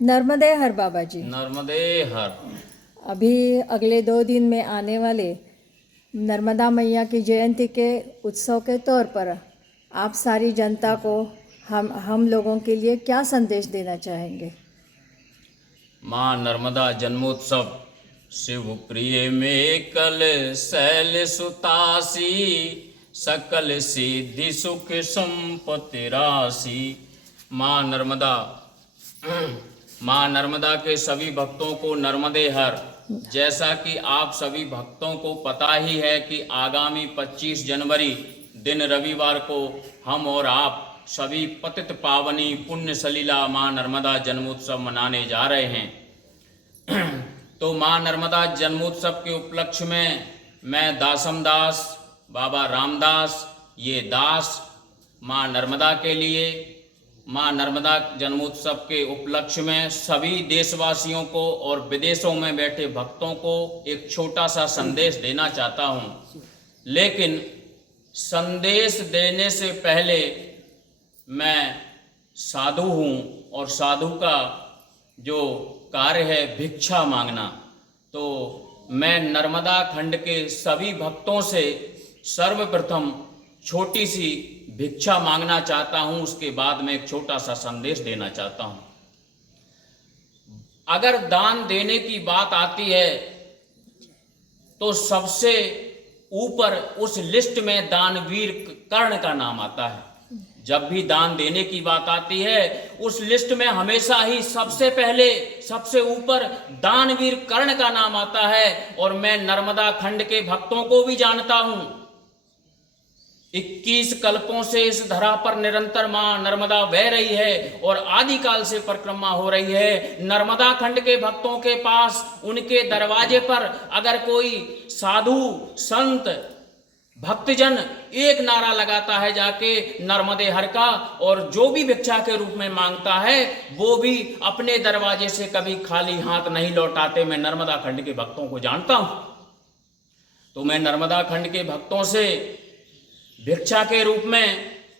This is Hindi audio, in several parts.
नर्मदे हर बाबा जी। नर्मदे हर। अभी अगले 2 दिन में आने वाले नर्मदा मैया की जयंती के उत्सव के तौर पर आप सारी जनता को हम लोगों के लिए क्या संदेश देना चाहेंगे? माँ नर्मदा जन्मोत्सव शिव प्रिय में कल शैल सुतासी, सकल सिद्धि सुख संपत्ति राशि। माँ नर्मदा माँ नर्मदा के सभी भक्तों को नर्मदे हर। जैसा कि आप सभी भक्तों को पता ही है कि आगामी 25 जनवरी दिन रविवार को हम और आप सभी पतित पावनी पुण्य सलीला माँ नर्मदा जन्मोत्सव मनाने जा रहे हैं। तो माँ नर्मदा जन्मोत्सव के उपलक्ष्य में मैं दासम दास, बाबा रामदास, ये दास माँ नर्मदा के लिए माँ नर्मदा जन्मोत्सव के उपलक्ष्य में सभी देशवासियों को और विदेशों में बैठे भक्तों को एक छोटा सा संदेश देना चाहता हूँ। लेकिन संदेश देने से पहले मैं साधु हूँ और साधु का जो कार्य है भिक्षा मांगना। तो मैं नर्मदा खंड के सभी भक्तों से सर्वप्रथम छोटी सी भिक्षा मांगना चाहता हूं, उसके बाद में एक छोटा सा संदेश देना चाहता हूं। अगर दान देने की बात आती है तो सबसे ऊपर उस लिस्ट में दानवीर कर्ण का नाम आता है। जब भी दान देने की बात आती है उस लिस्ट में हमेशा ही सबसे पहले सबसे ऊपर दानवीर कर्ण का नाम आता है। और मैं नर्मदा खंड के भक्तों को भी जानता हूं। 21 कल्पों से इस धरा पर निरंतर मां नर्मदा बह रही है और आदिकाल से परिक्रमा हो रही है। नर्मदा खंड के भक्तों के पास उनके दरवाजे पर अगर कोई साधु संत भक्तजन एक नारा लगाता है जाके नर्मदे हर का, और जो भी भिक्षा के रूप में मांगता है वो भी अपने दरवाजे से कभी खाली हाथ नहीं लौटाते। मैं नर्मदा खंड के भक्तों को जानता हूं। तो मैं नर्मदा खंड के भक्तों से भिक्षा के रूप में,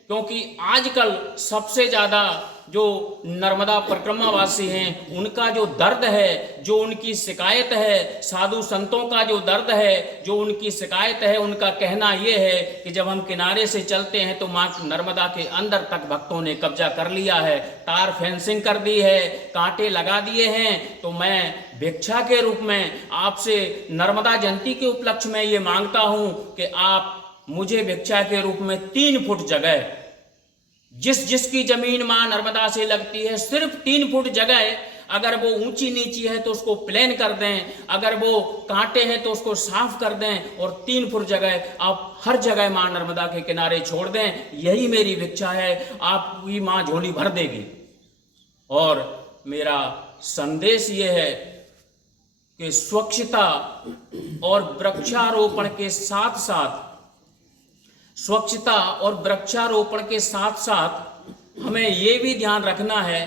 क्योंकि आजकल सबसे ज़्यादा जो नर्मदा परिक्रमावासी हैं उनका जो दर्द है, जो उनकी शिकायत है, साधु संतों का जो दर्द है, जो उनकी शिकायत है, उनका कहना ये है कि जब हम किनारे से चलते हैं तो माँ नर्मदा के अंदर तक भक्तों ने कब्जा कर लिया है, तार फेंसिंग कर दी है, कांटे लगा दिए हैं। तो मैं भिक्षा के रूप में आपसे नर्मदा जयंती के उपलक्ष्य में ये मांगता हूँ कि आप मुझे भिक्षा के रूप में 3 फुट जगह, जिसकी जमीन मां नर्मदा से लगती है सिर्फ 3 फुट जगह, अगर वो ऊंची नीची है तो उसको प्लेन कर दें, अगर वो कांटे हैं तो उसको साफ कर दें, और 3 फुट जगह आप हर जगह मां नर्मदा के किनारे छोड़ दें। यही मेरी भिक्षा है, आपकी मां झोली भर देगी। और मेरा संदेश ये है कि स्वच्छता और वृक्षारोपण के साथ साथ हमें ये भी ध्यान रखना है,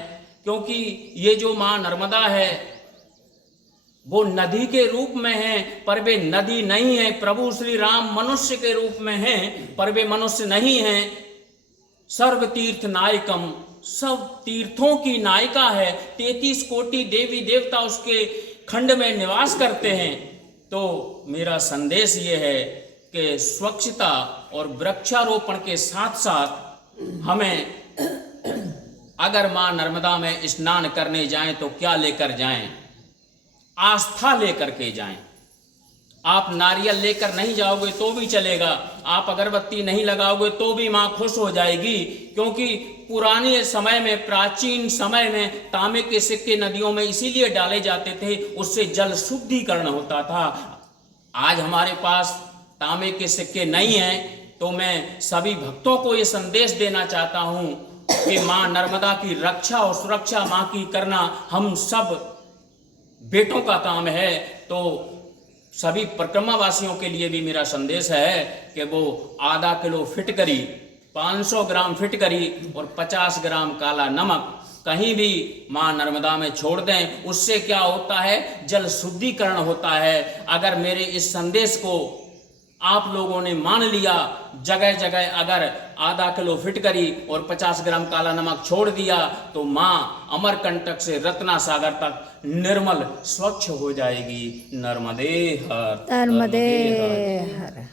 क्योंकि ये जो मां नर्मदा है वो नदी के रूप में है पर वे नदी नहीं है। प्रभु श्री राम मनुष्य के रूप में हैं पर वे मनुष्य नहीं हैं। सर्व तीर्थ नायकम, सब तीर्थों की नायिका है। 33 कोटि देवी देवता उसके खंड में निवास करते हैं। तो मेरा संदेश ये है कि स्वच्छता और वृक्षारोपण के साथ साथ हमें अगर मां नर्मदा में स्नान करने जाएं तो क्या लेकर जाएं? आस्था लेकर के जाएं। आप नारियल लेकर नहीं जाओगे तो भी चलेगा, आप अगरबत्ती नहीं लगाओगे तो भी मां खुश हो जाएगी। क्योंकि पुराने समय में, प्राचीन समय में तांबे के सिक्के नदियों में इसीलिए डाले जाते थे, उससे जल शुद्धिकरण होता था। आज हमारे पास तांबे के सिक्के नहीं हैं। तो मैं सभी भक्तों को ये संदेश देना चाहता हूं कि मां नर्मदा की रक्षा और सुरक्षा मां की करना हम सब बेटों का काम है। तो सभी परिक्रमावासियों के लिए भी मेरा संदेश है कि वो आधा किलो फिटकरी, 500 ग्राम फिटकरी और 50 ग्राम काला नमक कहीं भी मां नर्मदा में छोड़ दें। उससे क्या होता है? जल शुद्धिकरण होता है। अगर मेरे इस संदेश को आप लोगों ने मान लिया, जगह जगह अगर आधा किलो फिटकरी और 50 ग्राम काला नमक छोड़ दिया तो माँ अमरकंटक से रत्ना सागर तक निर्मल स्वच्छ हो जाएगी। नर्मदे हर, नर्मदे नर्मदे हर। हर।